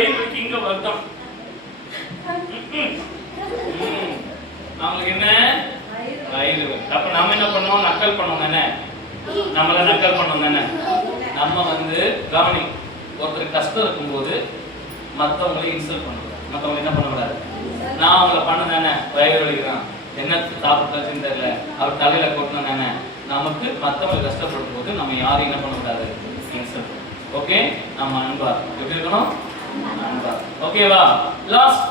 வயிறு வலிக்கு இங்க வருத்தம். அவங்களுக்கு என்ன வயிறு வலி. அப்ப நம்ம என்ன பண்ணுவோம்? நக்கல் பண்ணுவோம் தானே, நம்மள நக்கல் பண்ணுவோம் தானே. நம்ம கவனி, ஒருத்தர் கஷ்டம் இருக்கும்போது மற்றவங்களை இன்சல்ட் பண்ணக்கூடாது, மற்றவங்க என்ன பண்ணக்கூடாது. நான் அவங்கள பண்ண தானே, வயிறு வலிக்கிறான், என்ன சாப்பிட்டு தெரியல, அவர் தலையில கொட்டணும் தானே. நமக்கு மற்றவங்க கஷ்டப்படும் போது நம்ம யாரும் என்ன பண்ணக்கூடாது, இன்சல்ட். ஓகே, நம்ம அன்பா எப்படி இருக்கணும்? அன்பா. ஓகேவா? லாஸ்ட்